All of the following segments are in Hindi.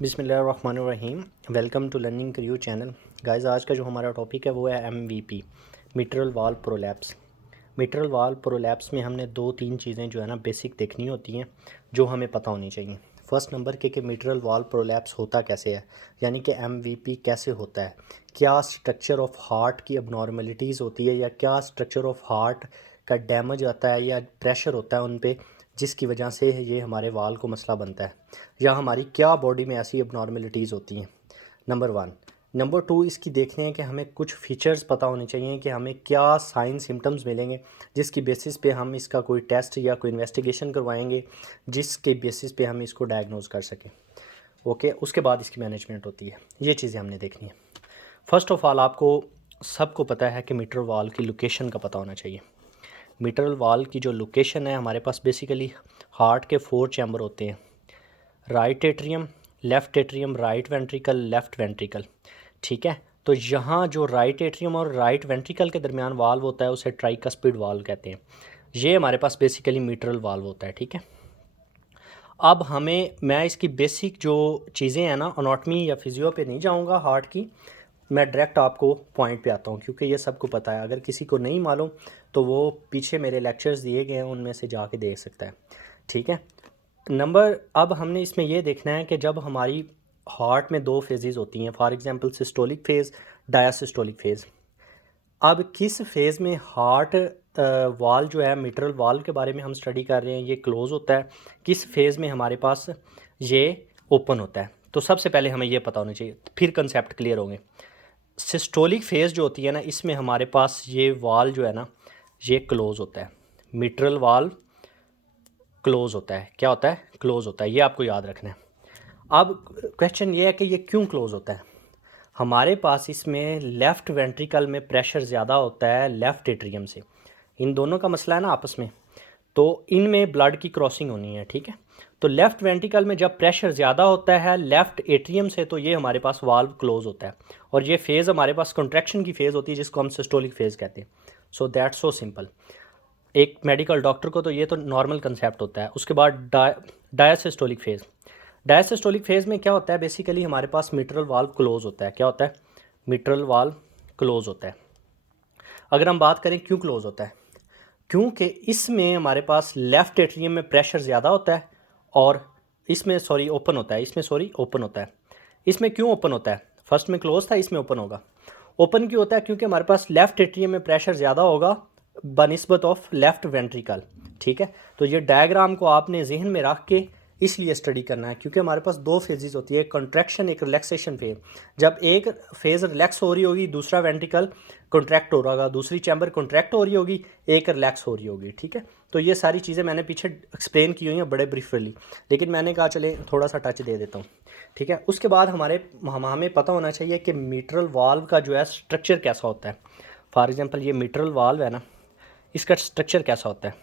बिस्मिल्लाहिर्रहमानिर्रहीम। Welcome to learning career channel. Guys, आज का जो हमारा टॉपिक है वो है MVP, mitral valve prolapse. Mitral valve prolapse में हमने दो तीन चीज़ें जो है ना बेसिक देखनी होती हैं जो हमें पता होनी चाहिए। फर्स्ट नंबर के कि मिट्रल वाल्व प्रोलैप्स होता कैसे है, यानी कि एमवीपी कैसे होता है, क्या स्ट्रक्चर ऑफ हार्ट की अबनॉर्मलिटीज़ होती है या क्या स्ट्रक्चर ऑफ हार्ट का डैमेज आता है या प्रेशर होता है उन पे जिसकी वजह से ये हमारे वाल को मसला बनता है, या हमारी क्या बॉडी में ऐसी अबनॉर्मलिटीज़ होती हैं। Number one. नंबर टू, इसकी देखने हैं कि हमें कुछ फीचर्स पता होने चाहिए कि हमें क्या साइन सिम्टम्स मिलेंगे जिसकी बेसिस पे हम इसका कोई टेस्ट या कोई इन्वेस्टिगेशन करवाएंगे जिसके बेसिस पे हम इसको डायग्नोज कर सकें। ओके, उसके बाद इसकी मैनेजमेंट होती है। ये चीज़ें हमने देखनी है। फ़र्स्ट ऑफ़ ऑल, आपको सबको पता है कि मिट्रल वाल की लोकेशन का पता होना चाहिए। मिट्रल वाल की जो लोकेशन है, हमारे पास बेसिकली हार्ट के 4 चैम्बर होते हैं, right atrium, left atrium, right ventricle, left ventricle. ठीक है, तो यहाँ जो राइट एट्रियम और राइट वेंट्रिकल के दरमियान वाल्व होता है उसे ट्राइकस्पिड वाल्व कहते हैं। ये हमारे पास बेसिकली मिट्रल वाल्व होता है। ठीक है, अब मैं इसकी बेसिक जो चीज़ें हैं ना, अनाटमी या फिजियो पे नहीं जाऊँगा हार्ट की, मैं डायरेक्ट आपको पॉइंट पे आता हूँ क्योंकि ये सबको पता है। अगर किसी को नहीं मालूम तो वो पीछे मेरे लेक्चर्स दिए गए हैं, उनमें से जाके देख सकता है। ठीक है, अब हमने इसमें ये देखना है कि जब हमारी हार्ट में दो फेजेस होती हैं, for example systolic phase, diastolic phase. अब किस फेज़ में हार्ट वाल जो है, मिट्रल वाल के बारे में हम स्टडी कर रहे हैं, ये क्लोज़ होता है, किस फेज़ में हमारे पास ये ओपन होता है। तो सबसे पहले हमें ये पता होना चाहिए, फिर कंसेप्ट क्लियर होंगे। सिस्टोलिक फेज़ जो होती है ना, इसमें हमारे पास ये वाल जो है ना, ये क्लोज़ होता है। मिट्रल वाल क्लोज़ होता है। क्या होता है? क्लोज़ होता है। ये आपको याद रखना है। अब क्वेश्चन ये है कि ये क्यों क्लोज़ होता है। हमारे पास इसमें लेफ़्ट वेंट्रिकल में प्रेशर ज़्यादा होता है लेफ़्ट एट्रियम से। इन दोनों का मसला है ना आपस में, तो इनमें ब्लड की क्रॉसिंग होनी है। ठीक है, तो लेफ़्ट वेंट्रिकल में जब प्रेशर ज़्यादा होता है लेफ़्ट एट्रियम से, तो ये हमारे पास वाल्व क्लोज़ होता है और ये फेज़ हमारे पास कॉन्ट्रैक्शन की फ़ेज़ होती है जिसको हम सिस्टोलिक फेज़ कहते हैं। So that's so simple. एक मेडिकल डॉक्टर को तो ये तो नॉर्मल कंसेप्ट होता है। उसके बाद डायसिस्टोलिक फेज़। डायसिस्टोलिक फेज़ में क्या होता है, बेसिकली हमारे पास मिट्रल वाल्व क्लोज होता है। क्या होता है? मिट्रल वाल्व क्लोज होता है। अगर हम बात करें क्यों क्लोज होता है, क्योंकि इसमें हमारे पास लेफ़्ट एट्रियम में प्रेशर ज़्यादा होता है और इसमें ओपन होता है। ओपन होता है। इसमें क्यों ओपन होता है? फर्स्ट में क्लोज था, इसमें ओपन होगा। ओपन क्यों होता है? क्योंकि हमारे पास लेफ़्ट एट्रियम में प्रेशर ज़्यादा होगा बनिस्बत ऑफ लेफ़्ट वेंट्रिकल। ठीक है, तो ये डायग्राम को आपने जहन में रख के इसलिए स्टडी करना है क्योंकि हमारे पास दो फेजेस होती है, एक कंट्रैक्शन, एक रिलैक्सेशन फेज। जब एक फेज़ रिलैक्स हो रही होगी दूसरा वेंट्रिकल कॉन्ट्रैक्ट हो रहा होगा, दूसरी चैम्बर कॉन्ट्रैक्ट हो रही होगी, एक रिलैक्स हो रही होगी। ठीक है, तो ये सारी चीज़ें मैंने पीछे एक्सप्लेन की हुई हैं बड़े ब्रीफली, लेकिन मैंने कहा चले थोड़ा सा टच दे देता हूँ। ठीक है, उसके बाद हमें पता होना चाहिए कि मिट्रल वाल्व का जो है स्ट्रक्चर कैसा होता है। फॉर एग्जांपल ये मिट्रल वाल्व है ना, इसका स्ट्रक्चर कैसा होता है।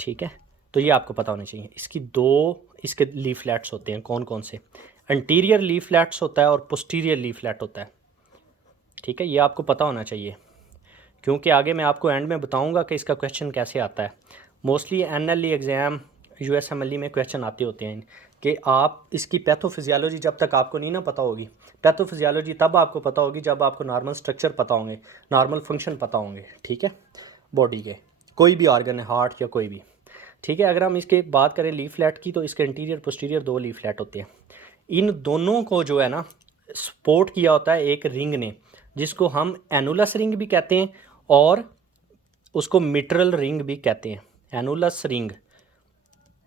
ठीक है, तो ये आपको पता होना चाहिए। इसके लीफलेट्स होते हैं, कौन कौन से? एंटीरियर लीफलेट्स होता है और पोस्टीरियर लीफलेट होता है। ठीक है, ये आपको पता होना चाहिए क्योंकि आगे मैं आपको एंड में बताऊंगा कि इसका क्वेश्चन कैसे आता है। मोस्टली एनएलई एग्ज़ाम, यूएसएमएलई में क्वेश्चन आते होते हैं कि आप इसकी पैथोफिजियोलॉजी जब तक आपको नहीं ना पता होगी, पैथोफिजियोलॉजी तब आपको पता होगी जब आपको नॉर्मल स्ट्रक्चर पता होंगे, नॉर्मल फंक्शन पता होंगे। ठीक है, बॉडी के कोई भी ऑर्गन है, हार्ट या कोई भी। ठीक है, अगर हम इसके बात करें लीफलेट की, तो इसके इंटीरियर पोस्टीरियर दो लीफलेट होते हैं। इन दोनों को जो है ना सपोर्ट किया होता है एक रिंग ने, जिसको हम एनुलस रिंग भी कहते हैं और उसको मिट्रल रिंग भी कहते हैं। एनुलस रिंग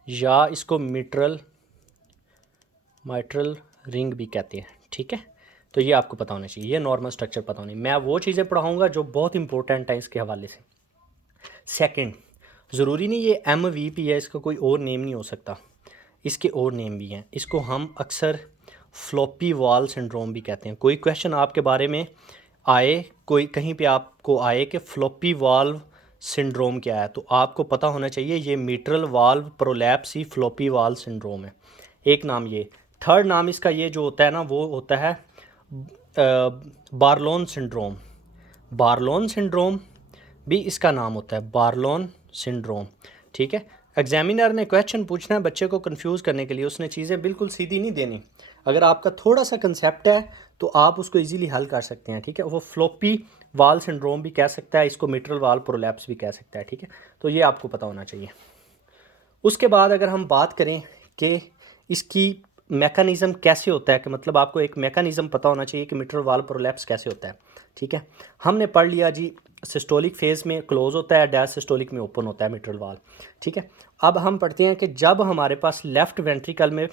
या इसको मिट्रल रिंग भी कहते हैं। ठीक है, तो ये आपको पता होना चाहिए, ये नॉर्मल स्ट्रक्चर पता होनी। मैं वो चीज़ें पढ़ाऊँगा जो बहुत इंपॉर्टेंट है इसके हवाले से। सेकंड, ज़रूरी नहीं ये MVP है, इसका कोई और नेम नहीं हो सकता, इसके और नेम भी हैं। इसको हम अक्सर फ्लॉपी वॉल सिंड्रोम भी कहते हैं। कोई क्वेश्चन आपके बारे में आए, कोई कहीं पे आपको आए कि फ्लॉपी वाल्व सिंड्रोम क्या है, तो आपको पता होना चाहिए ये मिट्रल वाल्व प्रोलैप्स ही फ्लॉपी वाल्व सिंड्रोम है। एक नाम ये। थर्ड नाम इसका ये जो होता है ना, वो होता है बार्लोन सिंड्रोम। बार्लोन सिंड्रोम भी इसका नाम होता है, बार्लोन सिंड्रोम। ठीक है, एग्जामिनर ने क्वेश्चन पूछना है बच्चे को कंफ्यूज करने के लिए, उसने चीज़ें बिल्कुल सीधी नहीं देनी। अगर आपका थोड़ा सा कंसेप्ट है तो आप उसको इजीली हल कर सकते हैं, ठीक है। वो फ्लोपी वाल सिंड्रोम भी कह सकता है, इसको मिट्रल वाल प्रोलैप्स भी कह सकता है, ठीक है। तो ये आपको पता होना चाहिए। उसके बाद अगर हम बात करें कि इसकी मैकेनिज़्म कैसे होता है, कि मतलब आपको एक मैकेनिज़्म पता होना चाहिए कि मिट्रल वाल प्रोलैप्स कैसे होता है, ठीक है। हमने पढ़ लिया जी सिस्टोलिक फेज़ में क्लोज होता है, डायसिस्टोलिक में ओपन होता है मिट्रल वाल, ठीक है। अब हम पढ़ते हैं कि जब हमारे पास लेफ़्ट वेंट्रिकल में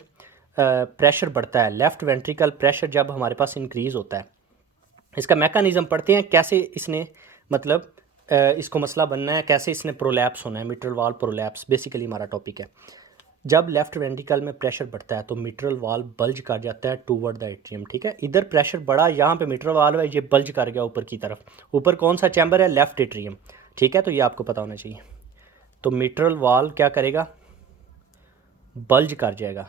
प्रेशर बढ़ता है, लेफ़्ट वेंट्रिकल प्रेशर जब हमारे पास इंक्रीज़ होता है, इसका मैकेनिज़्म पढ़ते हैं कैसे इसने मतलब इसको मसला बनना है, कैसे इसने प्रोलैप्स होना है, मिट्रल वाल प्रोलैप्स बेसिकली हमारा टॉपिक है। जब लेफ्ट वेंट्रिकल में प्रेशर बढ़ता है तो मिट्रल वाल बल्ज कर जाता है टूवर्ड द एट्रियम, ठीक है। इधर प्रेशर बढ़ा, यहाँ पे मिट्रल वाल है, ये बल्ज कर गया ऊपर की तरफ। ऊपर कौन सा चैम्बर है? लेफ्ट एट्रियम, ठीक है। तो ये आपको पता होना चाहिए। तो मिट्रल वाल क्या करेगा? बल्ज कर जाएगा,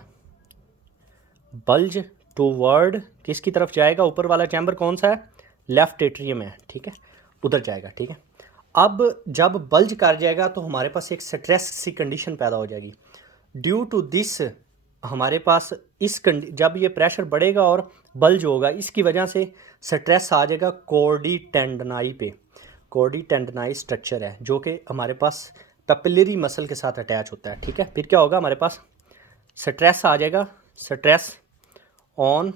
बल्ज टूवर्ड किसकी तरफ जाएगा? ऊपर वाला चैम्बर कौन सा है? लेफ्ट एट्रियम है, ठीक है, उधर जाएगा, ठीक है। अब जब बल्ज कर जाएगा तो हमारे पास एक स्ट्रेस सी कंडीशन पैदा हो जाएगी। ड्यू टू दिस हमारे पास जब ये प्रेशर बढ़ेगा और बल्ज होगा, इसकी वजह से स्ट्रेस आ जाएगा कॉर्डी टेंडनाई पे। कॉर्डी टेंडनाई स्ट्रक्चर है जो कि हमारे पास पेपिलरी मसल के साथ अटैच होता है, ठीक है। फिर क्या होगा? हमारे पास स्ट्रेस आ जाएगा, स्ट्रेस ऑन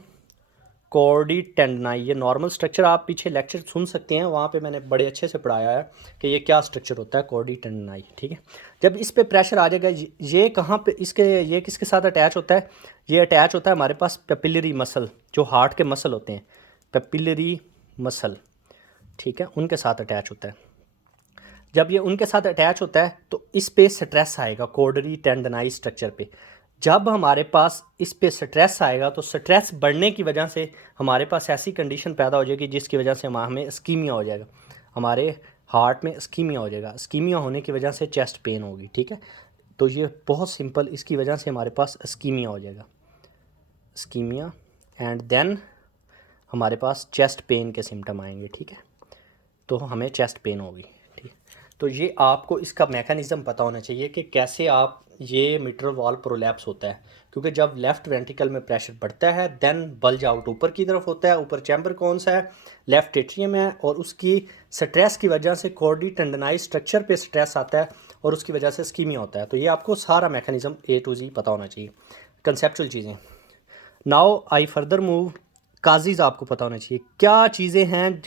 कॉर्डी टेंडनाई। ये नॉर्मल स्ट्रक्चर आप पीछे लेक्चर सुन सकते हैं, वहाँ पे मैंने बड़े अच्छे से पढ़ाया है कि ये क्या स्ट्रक्चर होता है कॉर्डी टेंडनाई, ठीक है। जब इस पे प्रेशर आ जाएगा, ये कहाँ पे ये किसके साथ अटैच होता है? ये अटैच होता है हमारे पास पेपिलरी मसल, जो हार्ट के मसल होते हैं, पेपिलरी मसल, ठीक है, उनके साथ अटैच होता है। जब ये उनके साथ अटैच होता है तो इस पे स्ट्रेस आएगा कॉर्डरी टेंडनाई स्ट्रक्चर पे। जब हमारे पास इस पे स्ट्रेस आएगा तो स्ट्रेस बढ़ने की वजह से हमारे पास ऐसी कंडीशन पैदा हो जाएगी जिसकी वजह से हमें स्कीमिया हो जाएगा, हमारे हार्ट में स्कीमिया हो जाएगा। स्कीमिया होने की वजह से चेस्ट पेन होगी, ठीक है। तो ये बहुत सिंपल, इसकी वजह से हमारे पास स्कीमिया हो जाएगा, स्कीमिया, एंड देन हमारे पास चेस्ट पेन के सिम्टम आएंगे, ठीक है। तो हमें चेस्ट पेन होगी, ठीक है। तो ये आपको इसका मैकेनिज़्म पता होना चाहिए कि कैसे आप ये मिट्रल वाल प्रोलैप्स होता है, क्योंकि जब लेफ़्ट वेंट्रिकल में प्रेशर बढ़ता है देन बल्ज आउट ऊपर की तरफ होता है। ऊपर चैम्बर कौन सा है? लेफ़्ट एट्रियम है, और उसकी स्ट्रेस की वजह से कॉर्डी टेंडनाई स्ट्रक्चर पे स्ट्रेस आता है और उसकी वजह से स्कीमिया होता है। तो ये आपको सारा मैकेनिज़्म A to Z पता होना चाहिए, कंसेप्चुअल चीज़ें। नाउ आई फर्दर मूव, काजीज़ आपको पता होना चाहिए, क्या चीज़ें हैं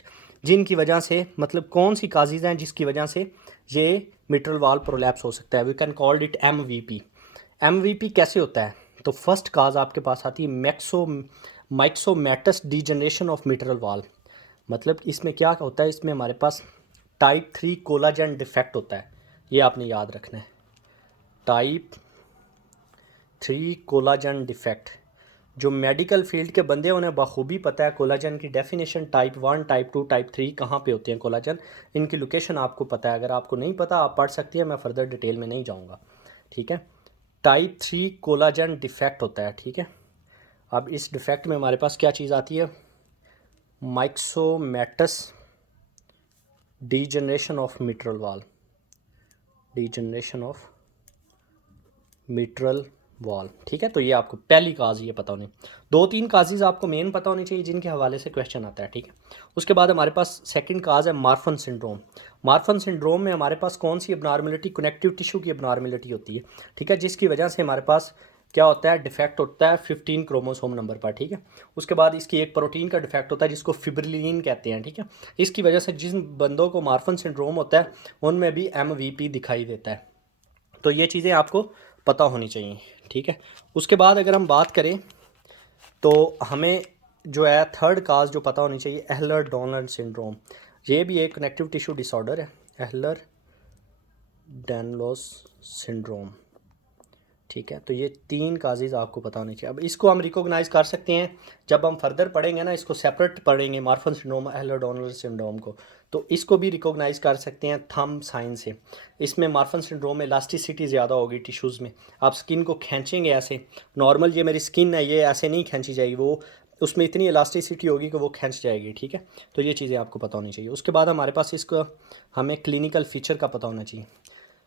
जिनकी वजह से, मतलब कौन सी काजीज़ हैं जिसकी वजह से ये मिट्रल वाल प्रोलैप्स हो सकता है। We can called it MVP। MVP कैसे होता है? तो फर्स्ट काज आपके पास आती है माइक्सोमेटस डीजनरेशन ऑफ मिट्रल वाल। मतलब इसमें क्या होता है? इसमें हमारे पास टाइप 3 कोलाजन डिफेक्ट होता है, ये आपने याद रखना है। टाइप 3 कोलाजन डिफेक्ट, जो मेडिकल फील्ड के बंदे उन्हें बखूबी पता है कोलाजन की डेफिनेशन, टाइप 1, टाइप 2, टाइप 3 कहाँ पे होते हैं कोलाजन, इनकी लोकेशन आपको पता है। अगर आपको नहीं पता आप पढ़ सकती हैं, मैं फर्दर डिटेल में नहीं जाऊँगा, ठीक है। टाइप 3 कोलाजन डिफेक्ट होता है, ठीक है। अब इस डिफेक्ट में हमारे पास क्या चीज़ आती है? माइक्सोमेटस डीजनरेशन ऑफ मिट्रल वाल, डीजनरेशन ऑफ मिट्रल वॉल, ठीक है। तो ये आपको पहली काज ये पता होनी, 2-3 काजेज आपको मेन पता होनी चाहिए जिनके हवाले से क्वेश्चन आता है, ठीक है। उसके बाद हमारे पास सेकंड काज है मार्फन सिंड्रोम। मार्फन सिंड्रोम में हमारे पास कौन सी अबनॉर्मलिटी? कनेक्टिव टिश्यू की अबनॉर्मलिटी होती है, ठीक है, जिसकी वजह से हमारे पास क्या होता है? डिफेक्ट होता है 15 क्रोमोसोम नंबर पर, ठीक है। उसके बाद इसकी एक प्रोटीन का डिफेक्ट होता है जिसको फिब्रिलिन कहते हैं, ठीक है। इसकी वजह से जिन बंदों को मार्फन सिंड्रोम होता है उनमें भी MVP दिखाई देता है। तो ये चीज़ें आपको पता होनी चाहिए, ठीक है। उसके बाद अगर हम बात करें तो हमें जो है थर्ड काज जो पता होनी चाहिए, एहलर डोनर सिंड्रोम। ये भी एक कनेक्टिव टिश्यू डिसऑर्डर है, एहलर डैनलोस सिंड्रोम, ठीक है। तो ये 3 काजेज आपको पता होने चाहिए। अब इसको हम रिकॉग्नाइज़ कर सकते हैं जब हम फर्दर पढ़ेंगे ना, इसको सेपरेट पढ़ेंगे मार्फन सिंड्रोम, एहलर डोनर सिंड्रोम को, तो इसको भी रिकॉग्नाइज़ कर सकते हैं थंब साइन से। इसमें मार्फन सिंड्रोम में इलास्टिसिटी ज़्यादा होगी टिश्यूज़ में, आप स्किन को खींचेंगे ऐसे, नॉर्मल ये मेरी स्किन है ये ऐसे नहीं खींची जाएगी, वो उसमें इतनी इलास्टिसिटी होगी कि वो खींच जाएगी, ठीक है। तो ये चीज़ें आपको पता होनी चाहिए। उसके बाद हमारे पास इसको हमें क्लिनिकल फीचर का पता होना चाहिए।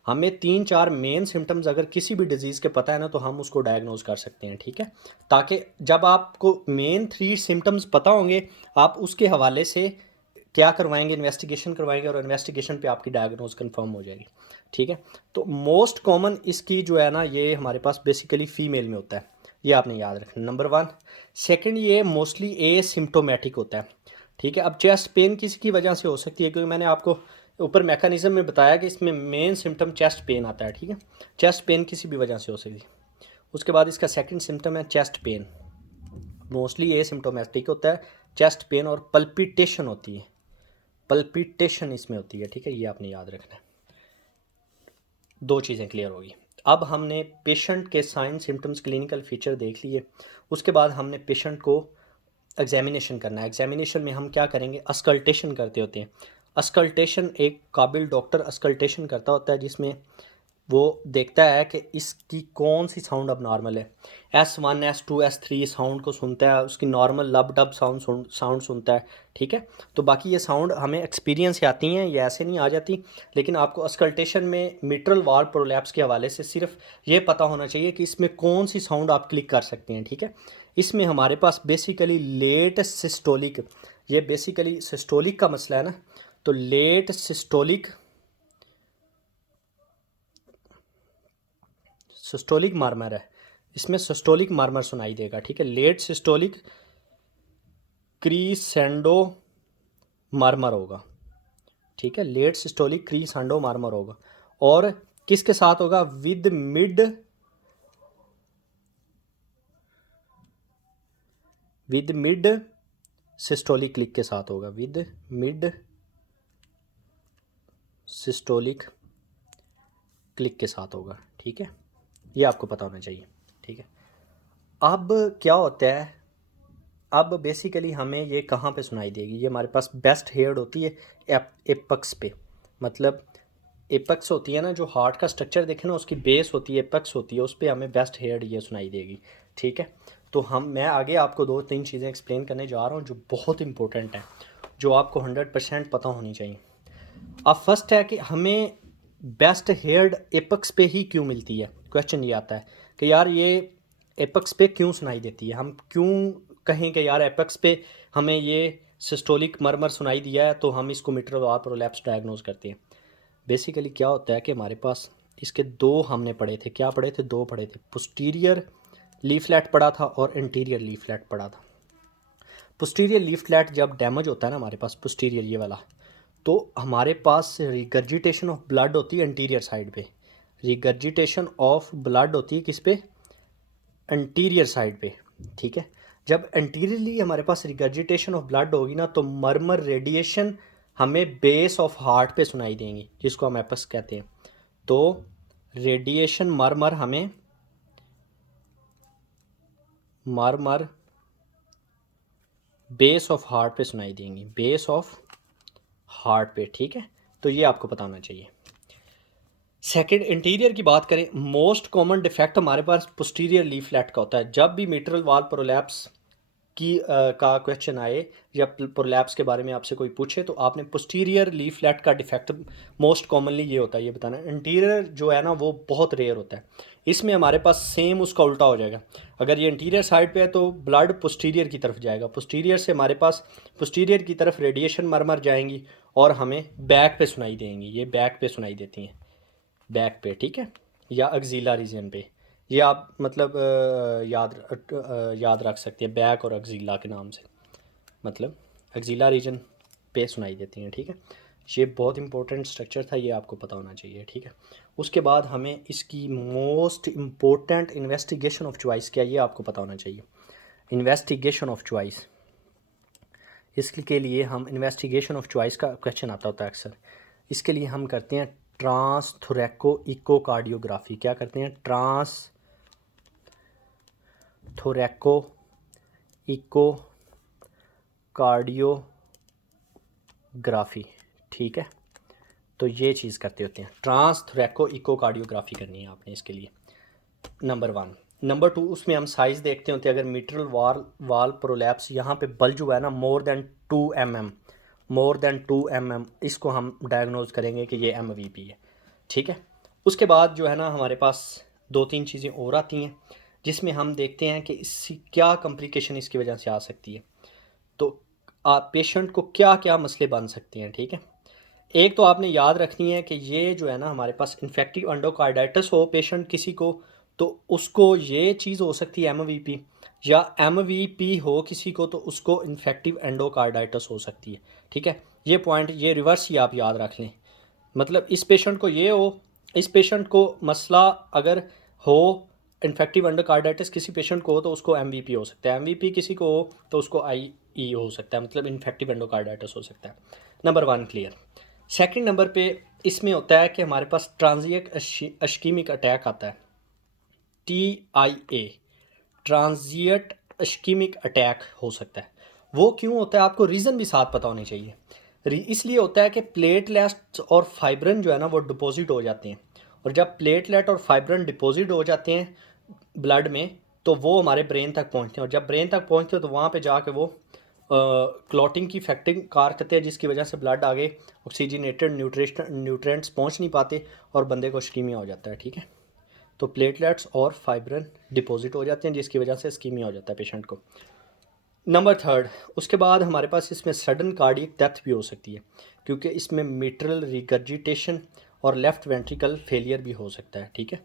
हमें 3-4 मेन सिम्टम्स अगर किसी भी डिजीज़ के पता है ना तो हम उसको डायग्नोज कर सकते हैं, ठीक है। ताकि जब आपको मेन 3 सिम्टम्स पता होंगे, आप उसके हवाले से क्या करवाएंगे, इन्वेस्टिगेशन करवाएंगे और इन्वेस्टिगेशन पे आपकी डायग्नोज कंफर्म हो जाएगी, ठीक है। तो मोस्ट कॉमन इसकी जो है ना, ये हमारे पास बेसिकली फ़ीमेल में होता है, ये आपने याद रखना, नंबर 1। सेकंड, ये मोस्टली एसिम्प्टोमेटिक होता है, ठीक है। अब चेस्ट पेन किसी की वजह से हो सकती है, क्योंकि मैंने आपको ऊपर मैकेनिज्म में बताया कि इसमें मेन सिम्टम चेस्ट पेन आता है, ठीक है। चेस्ट पेन किसी भी वजह से हो सकती है। उसके बाद इसका सेकंड सिम्टम है चेस्ट पेन, मोस्टली एसिम्प्टोमेटिक होता है, चेस्ट पेन और पल्पिटेशन होती है, पल्पिटेशन इसमें होती है, ठीक है। ये आपने याद रखना है। 2 चीज़ें क्लियर होगी। अब हमने पेशेंट के साइन सिम्टम्स क्लिनिकल फीचर देख लिए, उसके बाद हमने पेशेंट को एग्जामिनेशन करना है। एग्जामिनेशन में हम क्या करेंगे, अस्कल्टेशन करते होते हैं। अस्कल्टेशन, एक काबिल डॉक्टर अस्कल्टेशन करता होता है, जिसमें वो देखता है कि इसकी कौन सी साउंड अब नॉर्मल है। S1 S2 S3 साउंड को सुनता है, उसकी नॉर्मल लब डब साउंड सुनता है, ठीक है। तो बाकी ये साउंड हमें एक्सपीरियंस से आती हैं, ये ऐसे नहीं आ जाती। लेकिन आपको अस्कल्टेशन में मिट्रल वाल प्रोलैप्स के हवाले से सिर्फ ये पता होना चाहिए कि इसमें कौन सी साउंड आप क्लिक कर सकते हैं, ठीक है। इसमें हमारे पास बेसिकली लेट सिस्टोलिक, ये बेसिकली सिस्टोलिक का मसला है ना, तो लेट सिस्टोलिक मार्मर है, इसमें सिस्टोलिक मार्मर सुनाई देगा, ठीक है। लेट सिस्टोलिक क्रीसेंडो मार्मर होगा, ठीक है। लेट सिस्टोलिक क्रीसेंडो मार्मर होगा, और किसके साथ होगा, विद मिड सिस्टोलिक क्लिक के साथ होगा, विद मिड सिस्टोलिक क्लिक के साथ होगा, ठीक है। ये आपको पता होना चाहिए, ठीक है। अब क्या होता है, अब बेसिकली हमें ये कहाँ पे सुनाई देगी, ये हमारे पास बेस्ट हेड होती है एपक्स पे, मतलब एपक्स होती है ना, जो हार्ट का स्ट्रक्चर देखे ना, उसकी बेस होती है, एपक्स होती है, उस पर हमें बेस्ट हेड ये सुनाई देगी, ठीक है। तो मैं आगे आपको 2-3 चीज़ें एक्सप्लेन करने जा रहा हूँ जो बहुत इंपॉर्टेंट है, जो आपको 100% पता होनी चाहिए। अब फर्स्ट है कि हमें बेस्ट हेड एपक्स पे ही क्यों मिलती है। क्वेश्चन ये आता है कि यार ये एपक्स पे क्यों सुनाई देती है, हम क्यों कहें कि यार एपक्स पे हमें ये सिस्टोलिक मरमर सुनाई दिया है तो हम इसको मिट्रल वाल प्रोलैप्स डायग्नोज करते हैं। बेसिकली क्या होता है कि हमारे पास इसके 2 हमने पढ़े थे, क्या पढ़े थे, 2 पढ़े थे, पोस्टीरियर लीफलेट पढ़ा था और इंटीरियर लीफलेट पढ़ा था। पोस्टीरियर लीफलेट जब डैमेज होता है ना हमारे पास, पोस्टीरियर ये वाला, तो हमारे पास रिगर्जिटेशन ऑफ ब्लड होती है एंटीरियर साइड पे, रिगर्जिटेशन ऑफ ब्लड होती है किस पे, एंटीरियर साइड पे, ठीक है। जब एंटीरियरली हमारे पास रिगर्जिटेशन ऑफ ब्लड होगी ना, तो मरमर रेडिएशन हमें बेस ऑफ हार्ट पे सुनाई देंगी, जिसको हम एपक्स कहते हैं। तो रेडिएशन मरमर हमें मरमर बेस ऑफ हार्ट पे सुनाई देंगी, बेस ऑफ हार्ट पे, ठीक है। तो ये आपको पता होना चाहिए। सेकंड, इंटीरियर की बात करें, मोस्ट कॉमन डिफेक्ट हमारे पास पोस्टीरियर लीफलेट का होता है। जब भी मिट्रल वाल प्रोलैप्स की का क्वेश्चन आए या प्रोलैप्स के बारे में आपसे कोई पूछे, तो आपने पोस्टीरियर लीफलेट का डिफेक्ट मोस्ट कॉमनली ये होता है, ये बताना। इंटीरियर जो है ना वो बहुत रेयर होता है, इसमें हमारे पास सेम उसका उल्टा हो जाएगा। अगर ये इंटीरियर साइड पे है तो ब्लड पोस्टीरियर की तरफ जाएगा, पोस्टीरियर से हमारे पास पोस्टीरियर की तरफ रेडिएशन मरमर जाएंगी और हमें बैक पे सुनाई देंगी, ये बैक पे सुनाई देती हैं, बैक पे, ठीक है, या अक्जीला रीजन पे। ये आप मतलब याद रख सकते हैं, बैक और अक्जीला के नाम से, मतलब अक्जीला रीजन पे सुनाई देती हैं, ठीक है। ये बहुत इंपॉर्टेंट स्ट्रक्चर था, ये आपको पता होना चाहिए, ठीक है। उसके बाद हमें इसकी most important investigation of choice क्या, ये आपको पता होना चाहिए। इन्वेस्टिगेशन ऑफ चॉइस, इसके लिए हम इन्वेस्टिगेशन ऑफ चॉइस का क्वेश्चन आता होता है अक्सर, इसके लिए हम करते हैं ट्रांसथोरैको इकोकार्डियोग्राफी। क्या करते हैं, ट्रांसथोरैको इकोकार्डियोग्राफी, ठीक है। तो ये चीज़ करते होते हैं, ट्रांसथोरैको इकोकार्डियोग्राफी करनी है आपने इसके लिए, नंबर 1। नंबर 2, उसमें हम साइज़ देखते होते हैं। अगर मिट्रल वाल प्रोलैप्स यहाँ पे बल्ज हुआ है ना, मोर देन 2 mm, इसको हम डायग्नोज करेंगे कि ये MVP है, ठीक है। उसके बाद जो है ना हमारे पास 2-3 चीज़ें और आती हैं जिसमें हम देखते हैं कि इससे क्या कॉम्प्लिकेशन इसकी वजह से आ सकती है। तो आप पेशेंट को क्या-क्या मसले बन सकते हैं, ठीक है? एक तो आपने याद रखनी है कि ये जो है ना हमारे पास इन्फेक्टिव एंडोकार्डाइटिस हो पेशेंट किसी को, तो उसको ये चीज़ हो सकती है एमवीपी, या एमवीपी हो किसी को तो उसको इन्फेक्टिव एंडोकार्डाइटिस हो सकती है, ठीक है? ये पॉइंट, ये रिवर्स ही आप याद रख लें। मतलब इस पेशेंट को ये हो, इस पेशेंट को मसला अगर हो इन्फेक्टिव एंडोकार्डाइटिस किसी पेशेंट को हो तो उसको एमवीपी हो सकता है, एमवीपी किसी को हो तो उसको आईई हो सकता है, मतलब इन्फेक्टिव एंडोकार्डाइटिस हो सकता है। Number 1 clear. सेकंड नंबर पे इसमें होता है कि हमारे पास ट्रांजिएंट इश्केमिक अटैक आता है, TIA, ट्रांजिएंट इश्केमिक अटैक हो सकता है। वो क्यों होता है आपको रीज़न भी साथ पता होनी चाहिए। इसलिए होता है कि प्लेटलेट्स और फाइब्रिन जो है ना वो डिपॉजिट हो जाते हैं, और जब प्लेटलेट और फाइब्रिन डिपॉजिट हो जाते हैं ब्लड में तो वो हमारे ब्रेन तक पहुंचते हैं, और जब ब्रेन तक पहुंचते हैं तो वहाँ पे जाके वो क्लॉटिंग की फैक्टिंग कार करते हैं, जिसकी वजह से ब्लड आगे ऑक्सीजनेटेड न्यूट्रिएंट्स पहुंच नहीं पाते और बंदे को इस्कीमिया हो जाता है, ठीक है? तो प्लेटलेट्स और फाइब्रिन डिपॉजिट हो जाते हैं जिसकी वजह से इस्कीमिया हो जाता है पेशेंट को। नंबर 3, उसके बाद हमारे पास इसमें सडन कार्डियक डेथ भी हो सकती है, क्योंकि इसमें मिट्रल रिगर्जिटेशन और लेफ़्ट वेंट्रिकल फेलियर भी हो सकता है, ठीक है?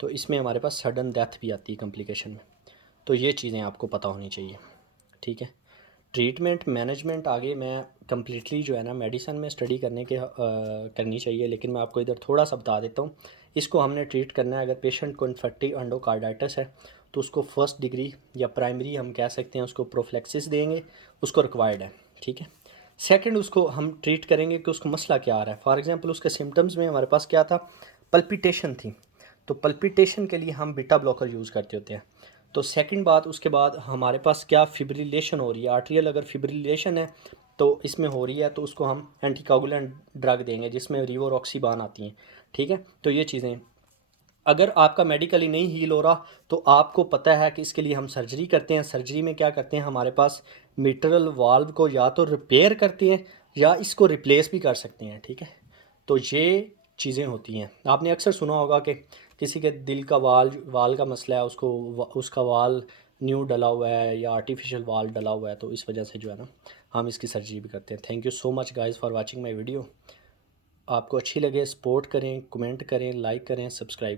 तो इसमें हमारे पास सडन डेथ भी आती है कॉम्प्लिकेशन में। तो ये चीज़ें आपको पता होनी चाहिए, ठीक है? ट्रीटमेंट मैनेजमेंट आगे मैं कम्प्लीटली जो है ना मेडिसिन में स्टडी करने के करनी चाहिए, लेकिन मैं आपको इधर थोड़ा सा बता देता हूँ। इसको हमने ट्रीट करना है, अगर पेशेंट को इन्फेक्टिव एंडोकार्डाइटिस है तो उसको फर्स्ट डिग्री या प्राइमरी हम कह सकते हैं, उसको प्रोफ्लेक्सिस देंगे, उसको रिक्वायर्ड है, ठीक है? सेकंड, उसको हम ट्रीट करेंगे कि उसको मसला क्या आ रहा है। फॉर एग्जांपल उसके सिम्टम्स में हमारे पास क्या था, पल्पिटेशन थी, तो पल्पिटेशन के लिए हम बीटा ब्लॉकर यूज़ करते होते हैं। तो सेकंड बात, उसके बाद हमारे पास क्या फिब्रिलेशन हो रही है, आर्ट्रियल अगर फिब्रिलेशन है तो इसमें हो रही है तो उसको हम एंटीकोगुलेंट ड्रग देंगे जिसमें रिवोरॉक्सीबान आती हैं, ठीक है? तो ये चीज़ें, अगर आपका मेडिकली नहीं हील हो रहा तो आपको पता है कि इसके लिए हम सर्जरी करते हैं। सर्जरी में क्या करते हैं, हमारे पास मिट्रल वाल्व को या तो रिपेयर करते हैं या इसको रिप्लेस भी कर सकते हैं, ठीक है? तो ये चीज़ें होती हैं। आपने अक्सर सुना होगा कि किसी के दिल का वाल वाल का मसला है, उसको उसका वाल न्यू डला हुआ है या आर्टिफिशियल वाल डला हुआ है, तो इस वजह से जो है ना हम इसकी सर्जरी भी करते हैं। Thank you so much guys for watching my video. आपको अच्छी लगे सपोर्ट करें, कमेंट करें, लाइक करें, सब्सक्राइब